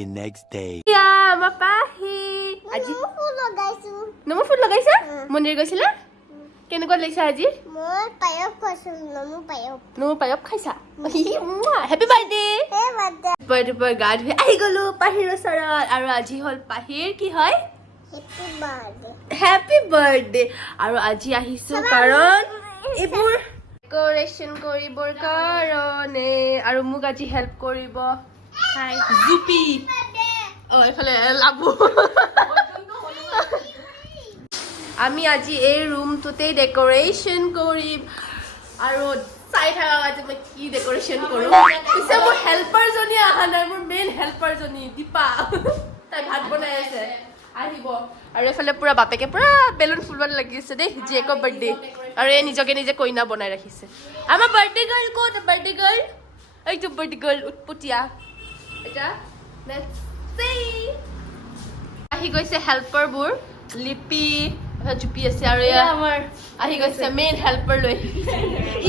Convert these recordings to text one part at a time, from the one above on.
The next day. Yeah, mapahi. Aji. Namu food lagaisa? Mondir gaisila? Keneko laisa aji? Moi payok khoisu namu payok. Namu payok khaisa. Happy birthday. Hey birthday. Birthday boy god ahi golu pahir sarat aru aji hol pahir ki hoy? Happy birthday. Happy birthday. Aru aji ahisu karon ebur decoration koribor karone aru muk aji help koribo. Hi. Zupi. Oh, এফালে লাগু আমি আজি এই রুমটোতে decoration কৰিম আৰু চাই থাকা আজি মই কি ডেকোৰেশন কৰো পিছে মোৰ হেল্পাৰ জনী আহা নাই মোৰ মেইন হেল্পাৰ জনী দীপা তাই ভাত বনাই আছে আহিব আৰু এফালে পুৰা বাপেকে পুৰা বেলুন ফুলবান লাগিছে দেই জেকব বাৰ্থডে আৰু এই নিজকে নিজে কইনা বনাই ৰাখিছে আমাৰ বাৰ্থডে গাৰ্ল কোত বাৰ্থডে গাৰ্ল এইটো বাৰ্থডে গাৰ্ল উৎপতিয়া এটা লেটস সি আহি গৈছে হেল্পাৰ বোৰ লিপি জুপি আছে আৰু এয়া আমাৰ আহি গৈছে মেইন হেল্পাৰ লৈ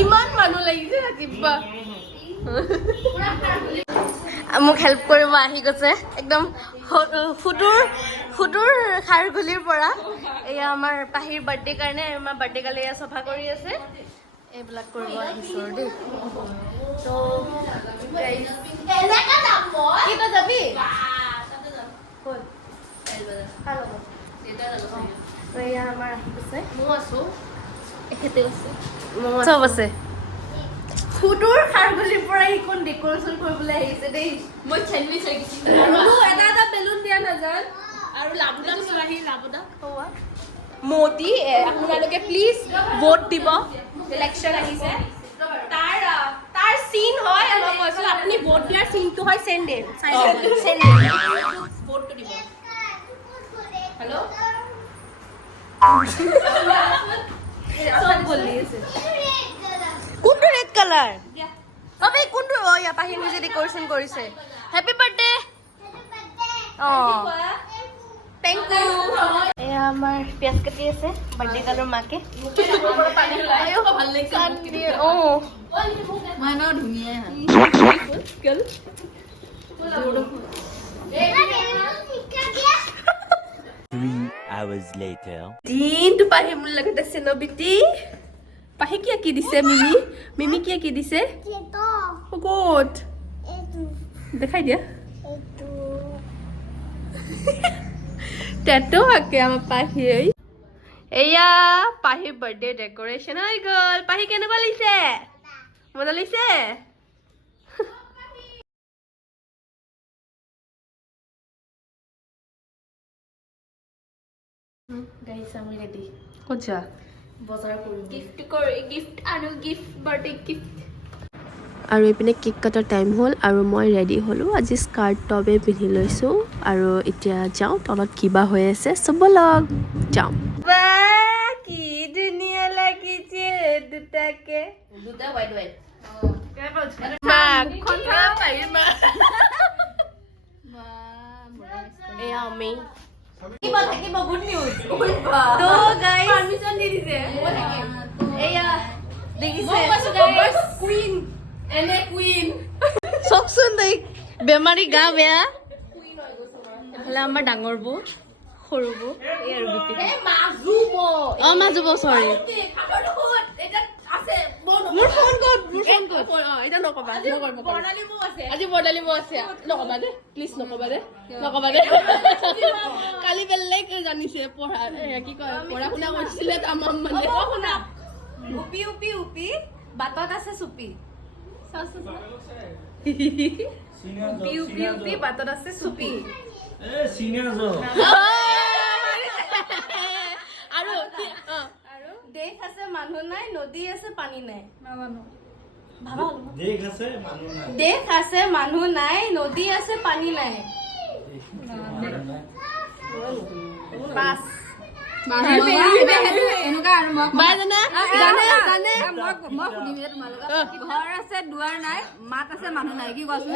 ইমান মানুহ লাগিছে ৰাতিপুৱা মোক হেল্প কৰিব আহি গৈছে একদম ফুটুৰ খাৰগুলিৰ পৰা এয়া আমাৰ পাহিৰ বাৰ্থডে কাৰণে আমাৰ বাৰ্থডে কালে এয়া চফা কৰি আছে এইবিলাক কৰিব আহিছো দেই তো গাইস কিটা যাবি কোন হ্যালো এটা যাবো এয়া আমাৰ আহি গৈছে মো আছো এখেতে আছে চব আছে ফুটুৰ খাৰগুলিৰ পৰা ইকন ডেকোৰেশন কৰিবলৈ আহিছে দেই মই চেণ্ডউইচ লাগিছিল আৰু এটা বেলুন দিয়া নাজান আৰু লাবুদা চলাহি লাবুদা হোৱা মোদি আপোনালোকে প্লিজ ভোট দিব ইলেকশন আহিছে তাৰ সিন হয় মই কৈছো আপুনি ভোট দিয়াৰ সিনটো হয় সেন্ডেল ভোটটো দিব हेलो सब बोली আছে কোনটো রেড কালার তবে কোনটো ইয়া পাহি নিজে ডেকোরেশন কৰিছে হ্যাপি বাৰ্থডে ও থ্যাংক ইউ এয়া আমাৰ পিয়াজ কাটি আছে বাৰ্থডে কালৰ মাকে আয়ো ভাল লাগিছে ও মানো ধুনিয়া গল 3 hours later. দিনটো পাহি মোৰ লগত আছে নবিতি পাহি কি দিছে মিমি কি দিছে Kito. ক'ত Etu. দেখাই দিয়া Etu. টেটো আকে আমাৰ পাহি এয়া পাহি বাৰ্থডে ডেকোৰেশন হৈ গল পাহি কেনেকুৱা লাগিছে মজা লাগিছে গাইস আমি ৰেডি কোচা বজাৰ কৰিম গিফট আৰু গিফট বাৰ্থডে গিফট আৰু এইপিনে কেক কাটাৰ টাইম হ'ল আৰু মই ৰেডি হ'লোঁ আজি স্কাৰ্ট টপে পিন্ধি লৈছোঁ আৰু এতিয়া যাওঁ তলত কিবা হৈ আছে চব লগ যাওঁ কি ধুনীয়া লাগিছে দুটাকে দুটা হোৱাইট এয়া আমি থাকিব গুড নিউজ তো গাইস পাৰমিশন দি দিছে এয়া দেখিছে কুইন এনে কুইন সকসুন দেখ বেমাৰী গা বেয়া হলে আমাৰ ডাঙৰ বো সৰু বো এই আৰু বিপি এ মাজুব সৰি মোৰ ফোন কত এটা নকবা আজি বৰ্ণালী বৌ আছে নকবা দে প্লিজ নকবা দে কালি বেলেগ জানিছে পঢ়া কি কয় পঢ়া শুনা কৰিছিলে তামাম মানে শুনা উপি বাটত আছে চুপি উপি বাটত আছে চুপি আৰু দেশ আছে মানুহ নাই নদী আছে পানী নাই দেশ আছে মানুহ নাই নদী আছে পানী নাই পাঁচ ঘৰ আছে দুৱাৰ নাই মাত আছে মানুহ নাই কি কোৱাচোন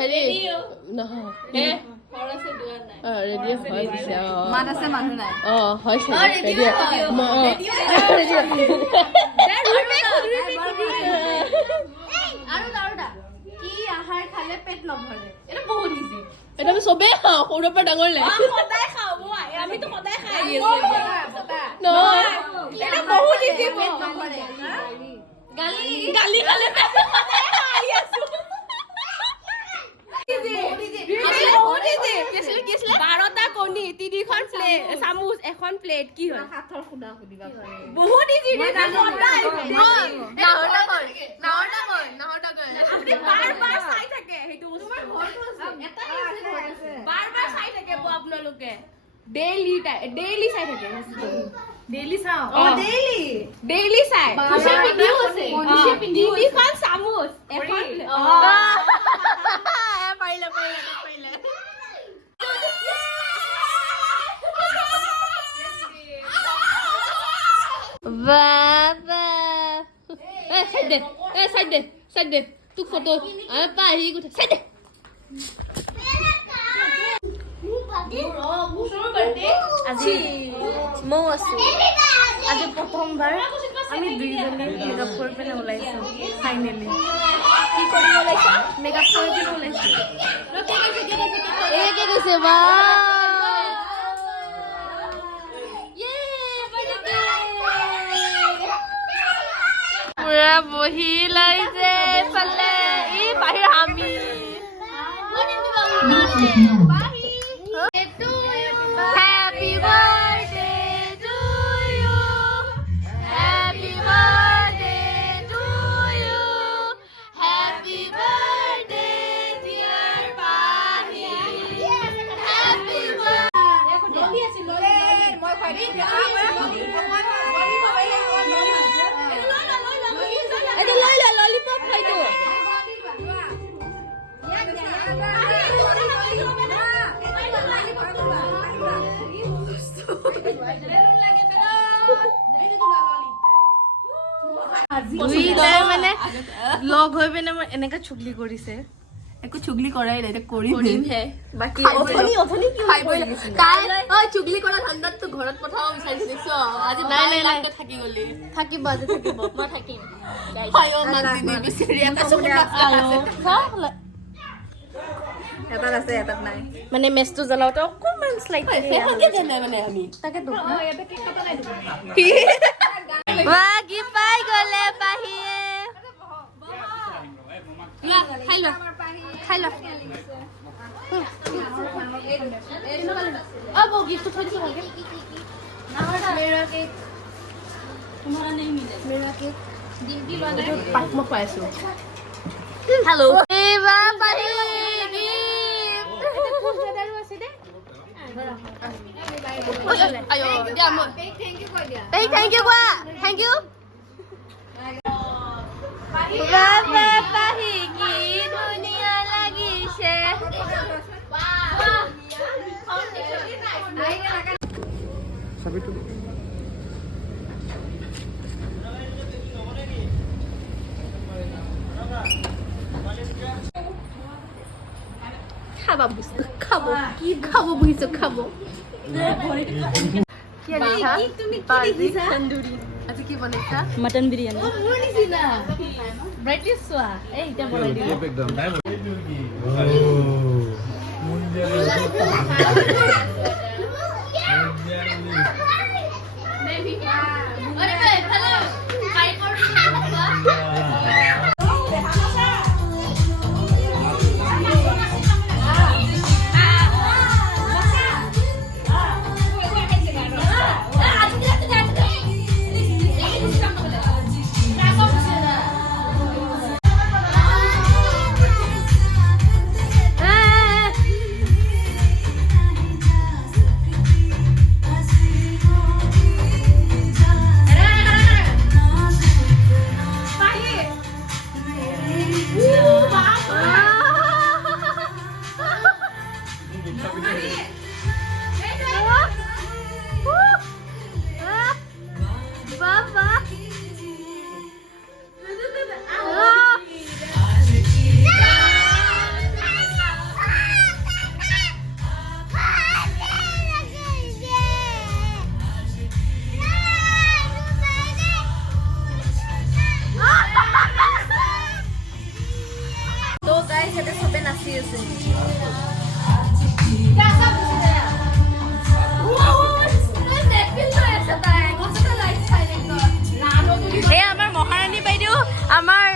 মাত আছে মানুহ নাই কি আহাৰ খালে পেট নভৰে এটা বহুত ইজি এটা আমি চবেই খাওঁ সৰুৰ পৰা ডাঙৰলৈ সদায় খাওঁ মই আমিতো সদায় খাই আছো নহয় এটা বহুত ইজি গালি গালি গালি সদায় খাই আছো বাৰটা কণী 3খন প্লেট চামুচ এখন প্লেট কি হয় বহুত ইজি বাৰ চাই থাকে সেইটো বাৰ চাই থাকে আপোনালোকে ডেইলি চাই থাকে ডেইলি চাওঁ ডেইলি চাই তিনিখন চামুচ এখন পাৰিলে বাবা চাইড দে তোক ফটো পাহি গুঠা চাইড দে আজি মৌ আছো আজি প্ৰথমবাৰ আমি দুইজনে মেকআপ কৰি পেলাই ওলাইছো ফাইনেলি কি কৰি ওলাইছো মেকআপ কৰি পেলাই ওলাইছো একে কৈছে বা পুৰা বহি লাইছে ফালে ই বাহিৰ আমি Happy birthday to you. Happy birthday to you. Happy birthday dear Pahi. Happy birthday. Lollipop খাই তো দুইটাই মানে লগ হৈ পিনে মই এনেকা চুগলি কৰিছে একো চুগলি কৰাই নাই কৰিমহে বাকি অথনি কি তাই চুগলি কৰা ঠাণ্ডাত তো ঘৰত পঠাব বিচাৰিছিলি চ আজি নাই থাকি গলি থাকিব আজি থাকিব মই থাকিম আয়ো মাজিনি বিচাৰি এটা চকুত এটা আছে এটা নাই মানে মেচটো জ্বলাওতে অকমান স্লাইট হেকে দেনে মানে আমি তাকে তো ইয়াতে কেক কাটা নাই वा কি পাই গলে পাহিয়ে না খাই লো अब वो गिफ्ट थोड़ी सी होगी मेरा केक तुम्हारा नहीं मिले मेरा केक डिम्पी लो दे पाक में पाएसो हेलो ए बा पाही ayo dia mau thank you kwa thank you Baba Pahi ki dunia lagi she Sabi tu খাবা বুঝছো খাবো কি খাবো বুঝছো খাবো কি আনিছা তুমি কি দিছা তন্দুরি আজি কি বনাইছা মটন বিরিয়ানি বনিছি না ব্রাইটিস সোয়া এই এটা বলাই দিও ekdom. अरे हेलो हाई कोर्ट তো গাইস এটা সবে নাচি আছে এই আমাৰ মহাৰাণী বাইদেউ আমাৰ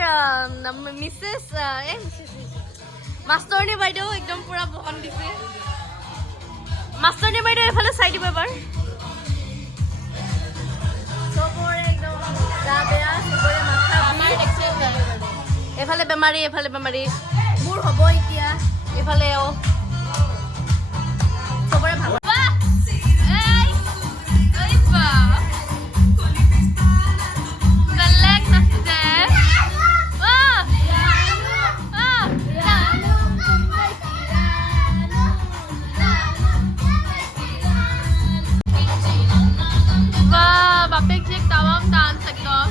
মিছেছ মাষ্টৰণী বাইদেউ একদম পুৰা বহন দিছে মাষ্টৰণী বাইদেউ এইফালে চাই দিব এবাৰ চবৰে একদম গা বেয়া চবৰে মাথা এফালে বেমাৰী এফালে বেমাৰী মোৰ হ'ব এতিয়া এফালে চবৰে ভাল Bapek cek tawang dance ekdom.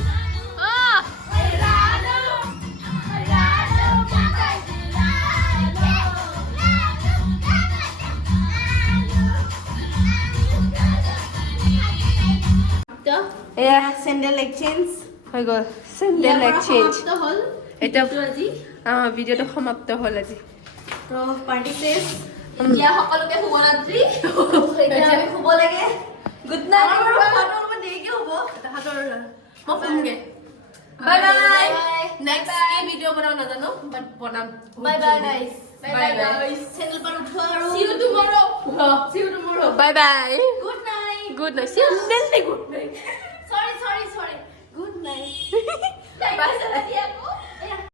এয়া চেন্ডেল এক্সচেঞ্জ হৈ গ'ল চেন্ডেল এক্সচেঞ্জ এটা ভিডিঅ'টো সমাপ্ত হ'ল আজি তো পাৰ্টি শেষ এতিয়া সকলোকে শুভৰাত্ৰি এতিয়া আমি শুব লাগে গুড নাইট আমাৰ ফটো অলপ দেৰিকে হ'ব তাহাঁতৰ মই শুমগে বাই বাই নেক্সট কি ভিডিঅ' বনাও নাজানো বাট বনাম bye bye guys bye bye channel पर উঠো আৰু see you tomorrow bye bye good night good night see you next good night sorry good night bye bye